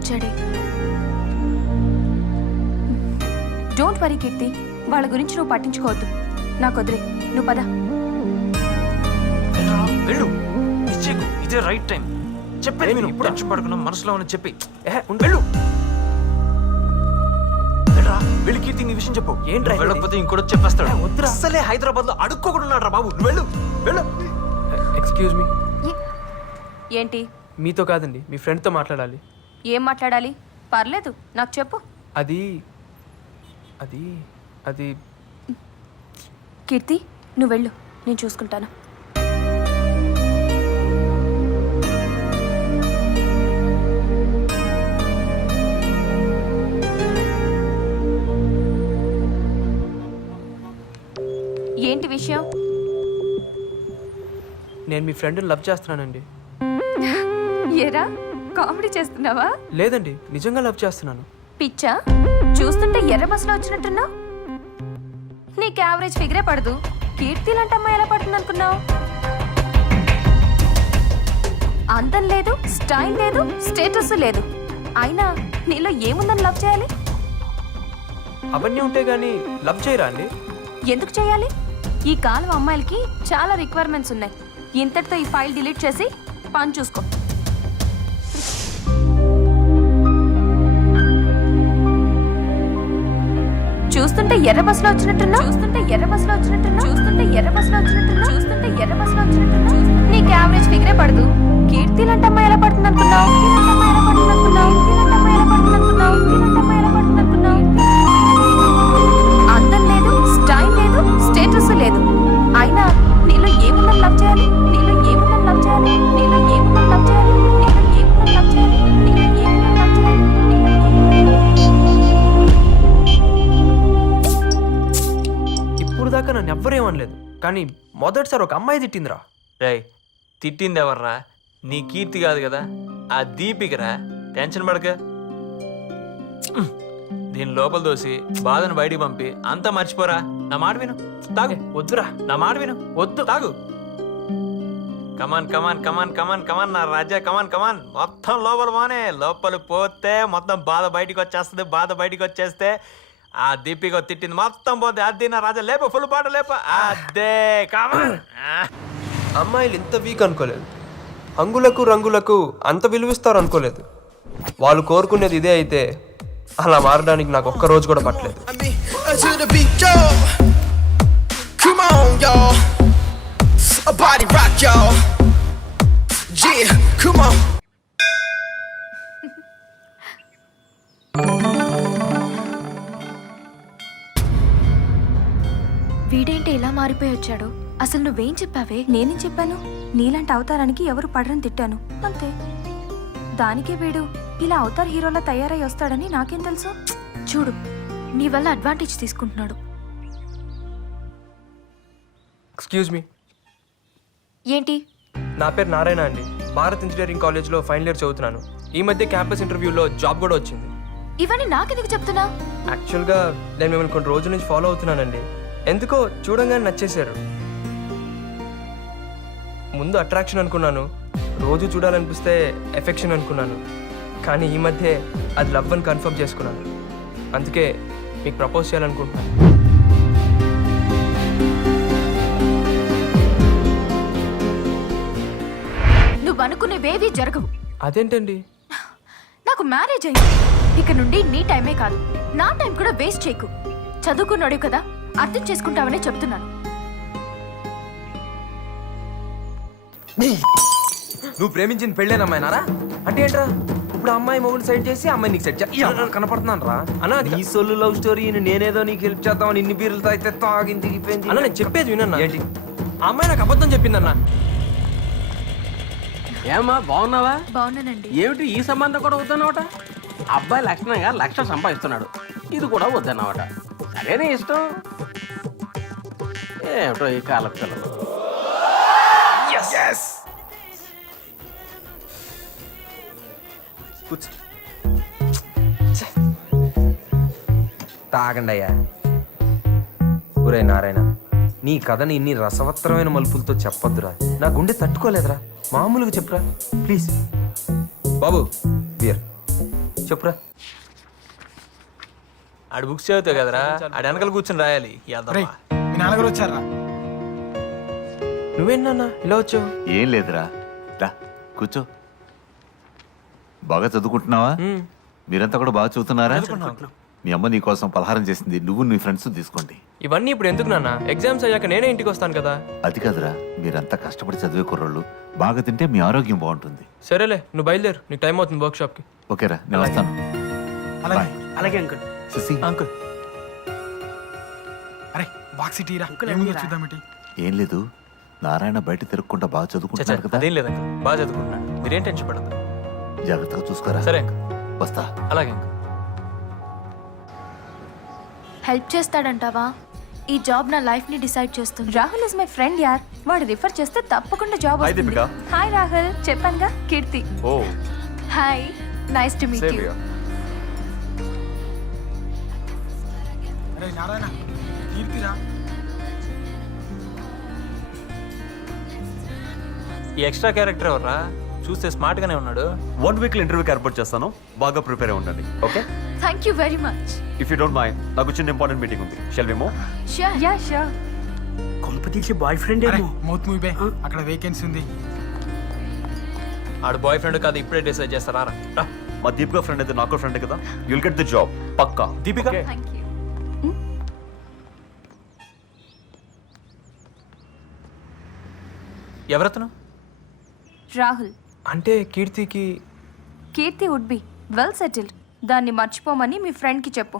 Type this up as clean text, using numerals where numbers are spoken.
వచ్చాడే. Don't worry కీర్తి, వాళ్ళ గురించి నువ్వు పట్టించుకోవద్దు. నాకు వదిలే, నువ్వు పద. వెళ్ళు, ఇదే రైట్ టైం. చెప్పేది నేను ఇప్పుడు టెన్షన్ పడుకున్నా, మనసులో అని చెప్పి వెళ్ళు. వెళ్ళి కీర్తి నీ విషయం చెప్పు. ఏంటి వెళ్ళకపోతే ఇంకోటి చెప్పేస్తాడు. వద్దు, అసలే హైదరాబాద్ లో అడుక్కోకుండా ఉన్నాడు రా బాబు. నువ్వు వెళ్ళు వెళ్ళు. Excuse me. ఏంటి? మీతో కాదండి, మీ ఫ్రెండ్తో మాట్లాడాలి. ఏం మాట్లాడాలి? పర్లేదు, నాకు చెప్పు. అది అది అది కీర్తి, నువ్వు వెళ్ళు, నేను చూసుకుంటాను. ఏంటి విషయం? నేను మీ ఫ్రెండ్ని లవ్ చేస్తున్నానండి. ఏరా, కామెడీ చేస్తున్నావా? లేదండి, నిజంగా లవ్ చేస్తున్నాను. పిచ్చా? చూస్తుంటే ఎర్ర బస్సులో వచ్చినట్టున్నా. నీకు యావరేజ్ ఫిగరే పడదు. కీర్తి లాంటి అమ్మాయి ఎలా పడుతుంది అనుకున్నావు? అందం లేదు, స్టైల్ లేదు, స్టేటస్ లేదు. అయినా నీలో ఏముందని లవ్ చేయాలి? అవన్నీ ఉంటే గానీ లవ్ చేయరా అండి? ఎందుకు చేయాలి? ఈ కాలం అమ్మాయిలకి చాలా రిక్వైర్మెంట్స్ ఉన్నాయి. ఇంతటితో ఈ ఫైల్ డిలీట్ చేసి పని చూసుకో. చూస్తుంటే ఎర్ర బస్సులో వచ్చినట్టున్నా. నీకు యావరేజ్ ఫిగరే పడదు. కీర్తి లాంటి అమ్మాయి ఎలా పడుతుంది అనుకున్నావు? అందం లేదు, స్టైల్ లేదు, స్టేటస్ లేదు. అయినా నీలో ఏముందని లవ్ చేయాలి? ఇప్పుడు దాకా నన్ను ఎవ్వరేమనలేదు, కానీ మొదటిసారి ఒక అమ్మాయి తిట్టిందిరా. రే, తిట్టింది ఎవర్రా? నీ కీర్తి కాదు కదా, ఆ దీపికరా. టెన్షన్ పడక. దీని లోపల దోసి బాధను బయటికి పంపి అంతా మర్చిపోరా. నా మాట విను, తాగు. వద్దురా, నా మాట విను, వద్దు, తాగు. కమాన్ కమాన్ కమాన్ కమాన్ కమాన్ నా రాజా, కమాన్ కమాన్. మొత్తం లోపల మానే. లోపల పోతే మొత్తం బాధ బయటికి వచ్చేస్తుంది. బాధ బయటికి వచ్చేస్తే ఆ దీపిక తిట్టింది మొత్తం పోతే. అది నా రాజా, లేప, ఫుల్ పాట లేప. అదే కమాన్. అమ్మాయిలు ఇంత వీక్ అనుకోలేదు. హంగులకు రంగులకు అంత విలువిస్తారు అనుకోలేదు. వాళ్ళు కోరుకునేది ఇదే అయితే అలా మారడానికి నాకు ఒక్క రోజు కూడా పట్టలేదు. వీడేంటి ఇలా మారిపోయి వచ్చాడు? అసలు నువ్వేం చెప్పావే? నేనేం చెప్పాను? నీలాంటి అవతారానికి ఎవరు పడరని తిట్టాను, అంతే. దానికే వీడు ఇలా అవతార్ హీరోలా తయారై వస్తాడని నాకేం తెలుసు? చూడు, నీ వల్ల అడ్వాంటేజ్ తీసుకుంటున్నాడు. Excuse me. ఏంటి? నా పేరు నారాయణ అండి. భారత్ ఇంజనీరింగ్ కాలేజ్లో ఫైనల్ ఇయర్ చదువుతున్నాను. ఈ మధ్య క్యాంపస్ ఇంటర్వ్యూలో జాబ్ కూడా వచ్చింది. ఇవన్నీ నాకెందుకు చెప్తున్నా? యాక్చువల్గా నేను మిమ్మల్ని కొన్ని రోజుల నుంచి ఫాలో అవుతున్నానండి. ఎందుకో చూడంగానే నచ్చేశారు. ముందు అట్రాక్షన్ అనుకున్నాను, రోజు చూడాలనిపిస్తే ఎఫెక్షన్ అనుకున్నాను. కానీ ఈ మధ్య అది లవ్ అని కన్ఫర్మ్ చేసుకున్నాను. అందుకే మీకు ప్రపోజ్ చేయాలనుకుంటున్నాను. నువ్వు అనుకునేవేవీ జరగవు. అదేంటండి? నాకు మ్యారేజ్ అయింది. ఇక నుండి నీ టైమే కాదు, నా టైం కూడా వేస్ట్ చేయకు. చదువుకున్నాడు కదా, అర్థం చేసుకుంటావనే చెప్తున్నాను. నువ్వు ప్రేమించిన పెళ్ళేనమ్మాయినారా? అంటే ఏంట్రా? ఇప్పుడు అమ్మాయి మొగుడు సైడ్ చేసి అమ్మాయి నీకు సెట్ కనపడుతున్నాను రా అన్న. ఈ సొల్లు లవ్ స్టోరీ నేనేదో నీకు హెల్ప్ చేద్దామని ఇన్ని బీర్లు తాగితే తాగింది దిగిపోయింది అన్న. నేను చెప్పేది వినన్నా. ఏంటి? ఆ అమ్మాయి నాకు అబద్ధం చెప్పిందన్నా. ఏమా బాగున్నావా? బాగున్నానండి. ఏమిటి ఈ సంబంధం కూడా వద్దన్నమాట? అబ్బాయి లక్షణంగా 1,00,000 సంపాదిస్తున్నాడు, ఇది కూడా వద్దన్నమాట. సరేనే ఇష్టం. ఏమిటో ఈ కాలం పిల్లలు. తాగండి అయ్యా. ఒరే నారాయణ, నీ కథని ఇన్ని రసవత్తరమైన మలుపులతో చెప్పొద్దురా. నా గుండె తట్టుకోలేదురా. మామూలుగా చెప్పురా ప్లీజ్. Babu beer. చెప్పురా. ఆడు బుక్స్ చదువుతావు కదరా, ఆడు వెనకాల కూర్చొని రాయాలి యాదవ్వ. మీ నాన్నగారు వచ్చారా? నువ్వేంటన్నా ఇలా వచ్చావు? ఏం లేదురా, రా కూర్చో. బాగా చదువుకుంటున్నావా? మీరంతా కూడా బాగా చదువుతున్నారా? మీ అమ్మ నీ కోసం పలహారం చేసింది, నువ్వు నీ ఫ్రెండ్స్ తీసుకోండి. ఇవన్నీ ఇప్పుడు ఎందుకు నాన్న? ఎగ్జామ్స్ అయ్యాక నేనే ఇంటికి వస్తాను కదా. అది కాదురా, మీరంతా కష్టపడి చదివే కుర్రోళ్ళు, బాగా తింటే మీ ఆరోగ్యం బాగుంటుంది. సరేలే, నువ్వు బయలుదేరు, నీకు టైం అవుతుంది వర్క్ షాప్కి. ఓకేరా, నేను వస్తాను. అలాగే. అలాగే అంకుల్. శశి, అంకుల్ అరే బాక్స్ టీరా, ఏముందో చూద్దాం ఇటీ. ఏం లేదు, నారాయణ బయట తిరగకుండా బాగా చదువుకుంటున్నాడు కదా, అదేం లేదు అంకుల్, బాగా చదువుకుంటున్నాడు, మీరేం టెన్షన్ పడదు. జాగ్రత్తగా చూసుకోరా. సరే అంకుల్, వస్తా. అలాగే అంకుల్. హెల్ప్ చేస్తాడంటావా? ఈ జాబ్ నా లైఫ్ ని డిసైడ్ చేస్తుంది. రాహుల్ ఇస్ మై ఫ్రెండ్ యార్, వాడు రిఫర్ చేస్తే తప్పకుండా జాబ్ వస్తుంది. హాయ్ రాహుల్, చెప్పానుగా Keerthi. Oh hi, nice to meet you. అరే నారాయణ, కీర్తిరా. ఈ ఎక్స్ట్రా క్యారెక్టర్ ఎవర్రా? చూస్తే స్మార్ట్ గానే ఉన్నాడు. 1 వీక్ ఇంటర్వ్యూకి ఏర్పాటు చేస్తాను, బాగా ప్రిపేర్ అయి ఉండండి. Okay, thank you very much. If you don't mind, నాకు చిన్న ఇంపార్టెంట్ మీటింగ్ ఉంది. Shall we move? Sure, yeah sure. కొంపతీసి బాయ్ ఫ్రెండ్ అరే ఏమో. మౌత్ మూవీ బే, అక్కడ వేకెన్సీ ఉంది. ఆడు బాయ్ ఫ్రెండ్ కాదు, ఇప్పుడే డిసైడ్ చేస్తారా? రా. మా దీపిక ఫ్రెండ్ అయితే నాకు ఫ్రెండ్ కదా, యుల్ గెట్ ది జాబ్ పక్కా. Deepika thank you. ఎవరతను? రాహుల్. అంటే కీర్తికి Keerthi would be well settled. దాన్ని మర్చిపోమని మీ ఫ్రెండ్ కి చెప్పు.